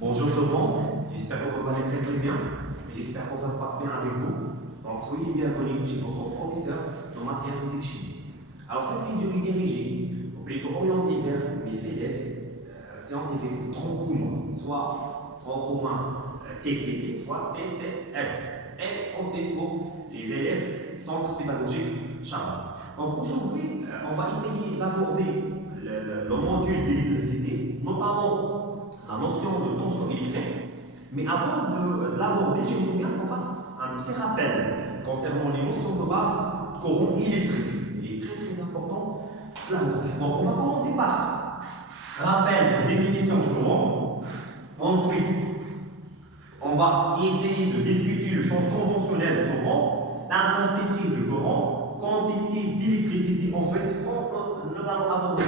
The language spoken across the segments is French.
Bonjour tout le monde, j'espère que vous allez très bien, j'espère que ça se passe bien avec vous. Donc soyez bienvenus chez votre professeur de matière physique chimie. Alors cette vidéo est dirigée, ou plutôt orientée vers mes élèves scientifiques tronc commun, soit tronc commun TCT, soit TCS, et aussi pour les élèves centre pédagogique Charles. Donc aujourd'hui, on va essayer d'aborder le module d'électricité, notamment la notion de tension électrique. Mais avant de l'aborder, j'aimerais bien qu'on fasse un petit rappel concernant les notions de base de courant électrique. Il est très important de l'aborder. Donc on va commencer par rappel de définition de courant. Ensuite, on va essayer de discuter le sens conventionnel du courant, l'intensité du courant, quantité d'électricité. Ensuite, nous allons aborder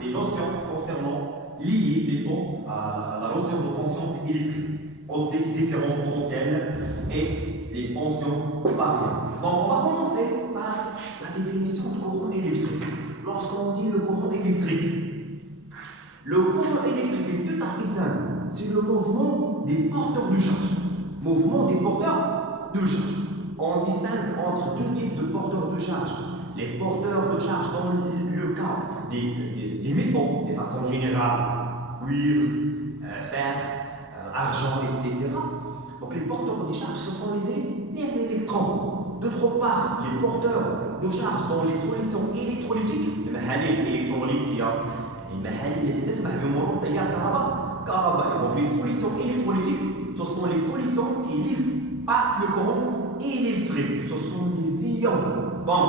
les notions concernant liées plutôt à la notion de tension électrique, aussi différences potentielles et les tensions variables. Donc on va commencer par la définition du courant électrique. Lorsqu'on dit le courant électrique est tout à fait simple. C'est le mouvement des porteurs de charge. Mouvement des porteurs de charge. On distingue entre deux types de porteurs de charge. Les porteurs de charge dans le cas des métaux, de façon générale, cuivre, fer, argent, etc. Donc les porteurs de charge, ce sont les électrons. D'autre part, les porteurs de charge dans les solutions électrolytiques, donc les solutions électrolytiques, ce sont les solutions qui passent le courant électrique. Ce sont les ions. Bon,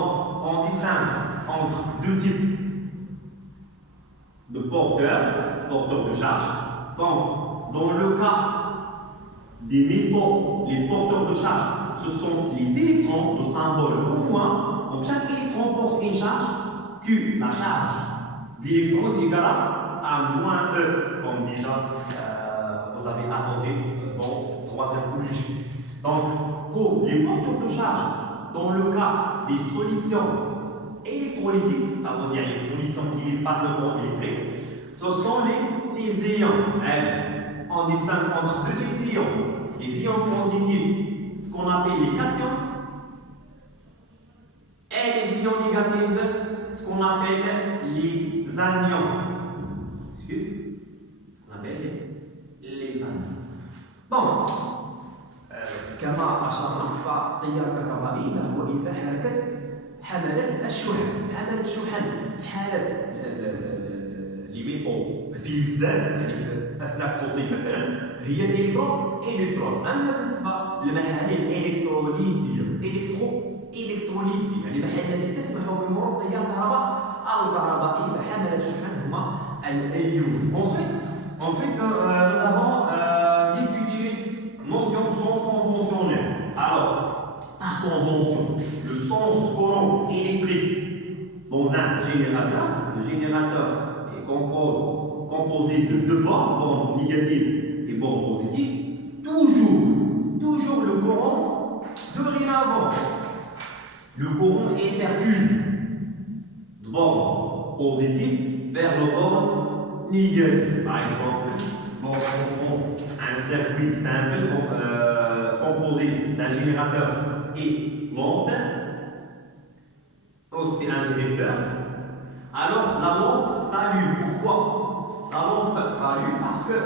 on distingue entre deux types de porteurs de charge. Donc, dans le cas des métaux, les porteurs de charge, ce sont les électrons de symbole au moins. Donc, chaque électron porte une charge que la charge d'électrons est égale à moins E, comme déjà vous avez abordé dans la troisième topologie. Donc, pour les porteurs de charge, dans le cas des solutions électrolytiques, ça veut dire les solutions qui espacent le courant électrique, ce sont les ions. On distingue entre deux types d'ions. Les ions positifs, ce qu'on appelle les cations, et les ions négatifs, ce qu'on appelle les anions. Excusez, ce qu'on appelle les anions. Donc, كما أشرنا فالتيار الكهربائي ما هو إلا حركة حملة الشحن في حالة لي ميتو الفلزات يعني في أسلاك قوسين مثلا هي الإلكترون. أما بالنسبة للمحاليل الإلكتروليتية يعني المحاليل التي تسمح بمرور تيار الكهربائي فحملة الشحن هما الأيون. Ensuite, nous avons discuté notion de sens conventionnel. Alors, par convention, le sens courant électrique dans un générateur, le générateur est composé de deux bornes négatives et bornes positives. Toujours le courant dorénavant. Le courant est circule de borne positive vers le borne négative. Par exemple, on prend un circuit simple composé d'un générateur et lampe, aussi un directeur. Alors la lampe s'allume. Pourquoi? La lampe s'allume parce que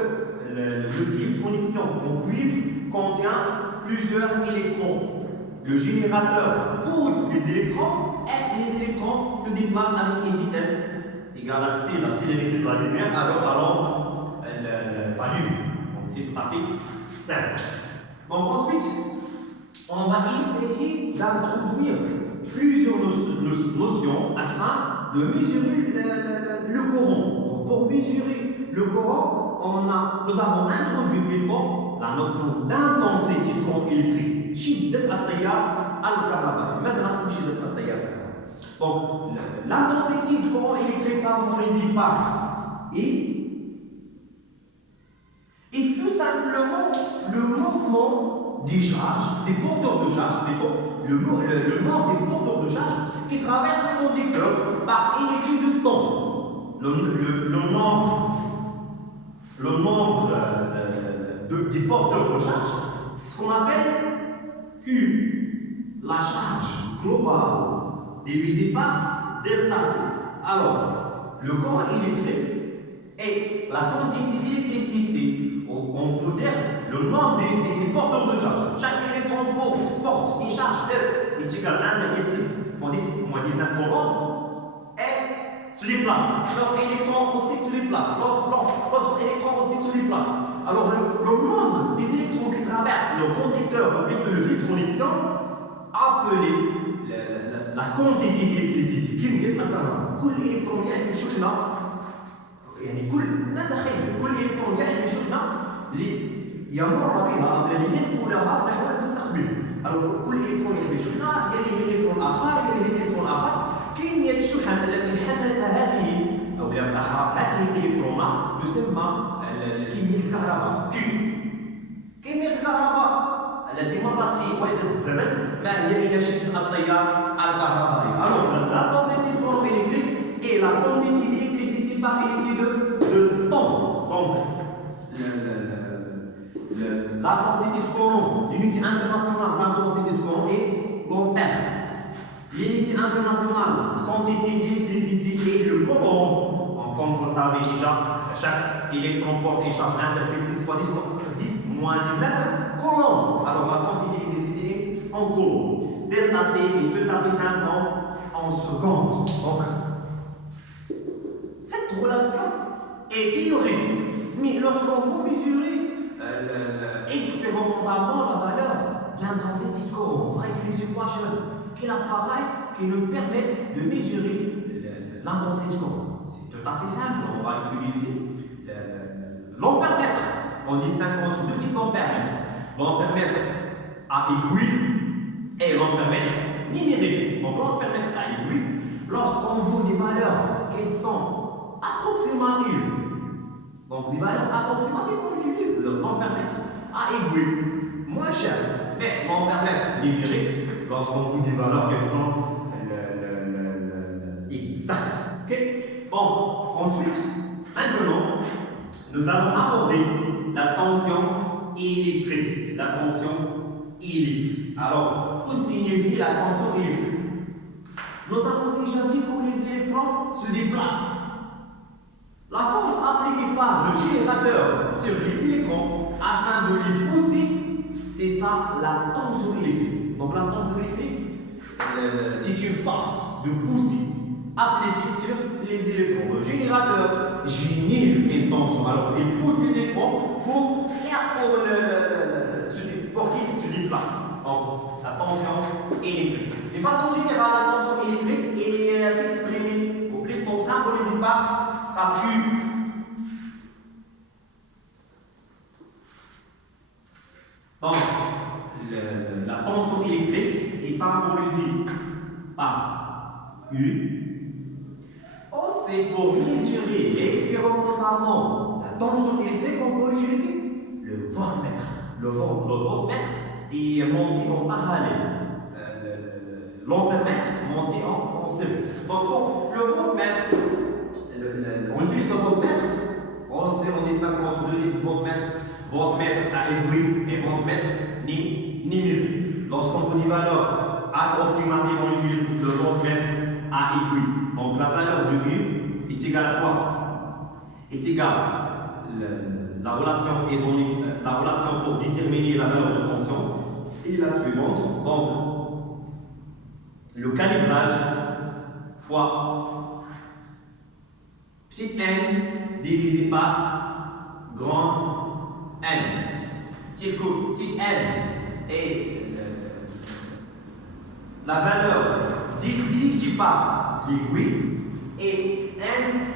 le fil de connexion en cuivre contient plusieurs électrons. Le générateur pousse les électrons et les électrons se déplacent avec une vitesse égale à C, la célérité de la lumière. Alors la lampe s'allume. Donc c'est tout à fait simple. Donc ensuite, on va essayer d'introduire plusieurs notions afin de mesurer le courant. Donc pour mesurer le courant, nous avons introduit plutôt la notion d'intensité du courant électrique. شدة التيار الكهربائي. ماذا نقصد بشدة التيار الكهربائي؟ Donc l'intensité du courant électrique, ça on réside par et tout simplement le mouvement des charges, des porteurs de charge, le nombre des porteurs de charge qui traversent le conducteur par une étude de temps. Le nombre le nombre des porteurs de charge, ce qu'on appelle Q, la charge globale divisée par delta T. Alors, le courant électrique est la quantité d'électricité, on peut dire le nombre des porteurs de charge. Chaque électron porte une charge E est égale à 1,6 fois 10 moins 19 coulombs et se déplace. L'autre électron aussi se déplace. L'autre électron aussi se déplace. Alors, le nombre des électrons qui traversent le conducteur, ou plutôt le fil de connexion, appelé la quantité d'électricité. كمية الكهرباء. كل إلكترون يعني شحنة، يعني كل إلكترون يعني شحنة يمر بها أو ينقلها نحو المستقبل. كل إلكترون يحمل شحنة، يليه إلكترون آخر، يليه إلكترون آخر. كمية الشحن التي حملتها هذه الإلكترونات تسمى كمية الكهرباء Q. كمية الكهرباء التي مرت في وحدة الزمن ما هي إلى شكل التيار الكهربائي. Alors la densité du courant électrique est la quantité d'électricité par unité de temps. Donc la densité du courant, l'unité internationale de la densité du courant est l'ampère. L'unité internationale de quantité d'électricité est le courant. Donc, comme vous savez déjà, chaque électron porte une charge 1,6 fois 10 moins 19 coulombs. Alors la quantité d'électricité est en coulombs. Delta T est tout à fait simple en secondes. Donc, cette relation est théorique, mais lorsqu'on vous mesurez expérimentalement la valeur de l'intensité du courant, on va utiliser Quotient, qui est l'appareil qui nous permet de mesurer l'intensité du courant. C'est tout à fait simple, on va utiliser l'ampèremètre. On distingue entre deux types d'ampèremètres. L'ampèremètre à aiguille et l'ampèremètre numérique. Donc l'ampèremètre à aiguille, lorsqu'on veut des valeurs qui sont approximatives, donc des valeurs approximatives, on utilise l'ampèremètre à aiguille, moins cher. Mais l'ampèremètre numérique, lorsqu'on veut des valeurs qui sont exactes. Okay? Bon, ensuite, maintenant, nous allons aborder la tension électrique. La tension électrique. Alors, que signifie la tension électrique? Nous avons déjà dit que les électrons se déplacent. La force appliquée par le générateur sur les électrons afin de les pousser, c'est ça la tension électrique. Donc la tension électrique, c'est une force de poussée appliquée sur les électrons. Le générateur génère une tension. Alors il pousse les électrons pour qu'ils se déplacent. Donc la tension électrique. De façon générale, la tension électrique s'exprime, ou plutôt symbolisée par Q. Donc, la tension électrique est symbolisée par U. Aussi, pour mesurer expérimentalement la tension électrique, on peut utiliser le voltmètre. Le voltmètre est monté en parallèle. L'ampèremètre monté en série. Donc, pour le voltmètre, on utilise le voltmètre. On distingue entre deux voltmètre à aiguille et voltmètre numérique. Lorsqu'on veut des valeurs approximatives, on utilise le voltmètre à aiguille. Donc la valeur de U est égale à quoi? Est égale la relation est donnée, la relation pour déterminer la valeur de tension est la suivante. Donc le calibrage fois petit n divisé par grand N. Petit n est la valeur divisée par l'aiguille et n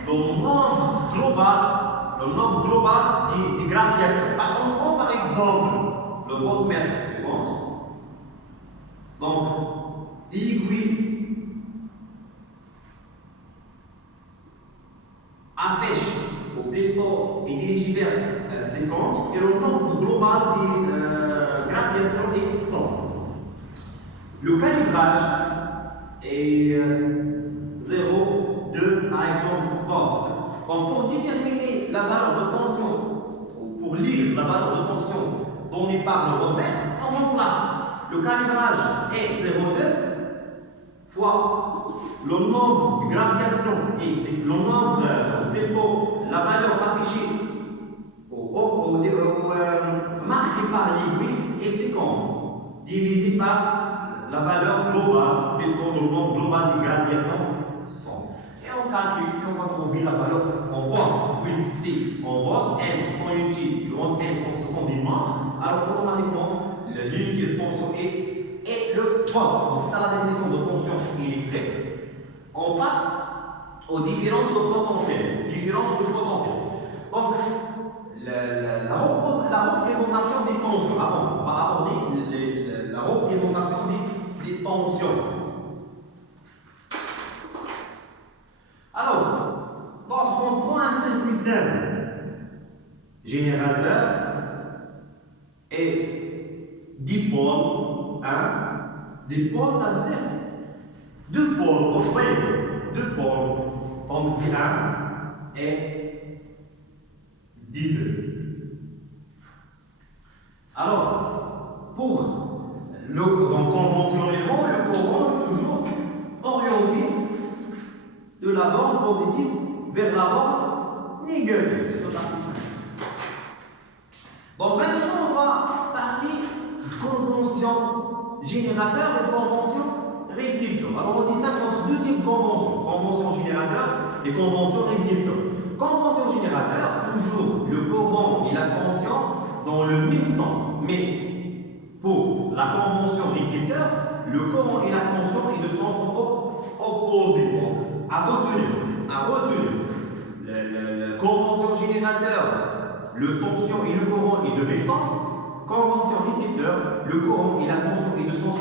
le nombre global des gradations. On prend par exemple le voltmètre suivant. Donc l'aiguille affiche au plutôt est dirigé vers 50 et le nombre global des gradations est 100. Le calibrage est 0, 2 par exemple volt. Donc pour déterminer la valeur de tension donné par le voltmètre, on remplace. Le calibrage est 0,2 fois le nombre de graduation et c'est le nombre, plutôt la valeur affichée marquée par l'aiguille est 50, divisé par la valeur globale, plutôt le nombre global de graduation 100. Et on calcule, et on va trouver la valeur en volt, puisqu'ici en volt, N sont inutiles, grand N ce sont des membres, alors automatiquement l'unité de tension est le volt. Donc ça la définition de tension électrique. On passe aux différences de potentiel. Donc la représentation des tensions. Avant, on va aborder la représentation des tensions. Alors, lorsqu'on prend un circuit générateur et dipôle, dipôle ça veut dire deux pôles, donc voyez, deux pôles, on dit un et dit deux. Alors, donc conventionnellement, le courant est toujours orienté de la borne positive vers la borne négative. C'est tout à fait simple. Bon, maintenant, on va parler de convention générateur et de convention récepteur. Alors, on distingue entre deux types de conventions. Convention générateur et convention récepteur. Convention générateur, toujours le courant et la tension dans le même sens. Mais pour la convention récepteur, le courant et la tension est de sens opposé. Donc, à retenir. La convention générateur, le tension et le courant est de même sens. Convention récepteur, le courant et la tension est de sens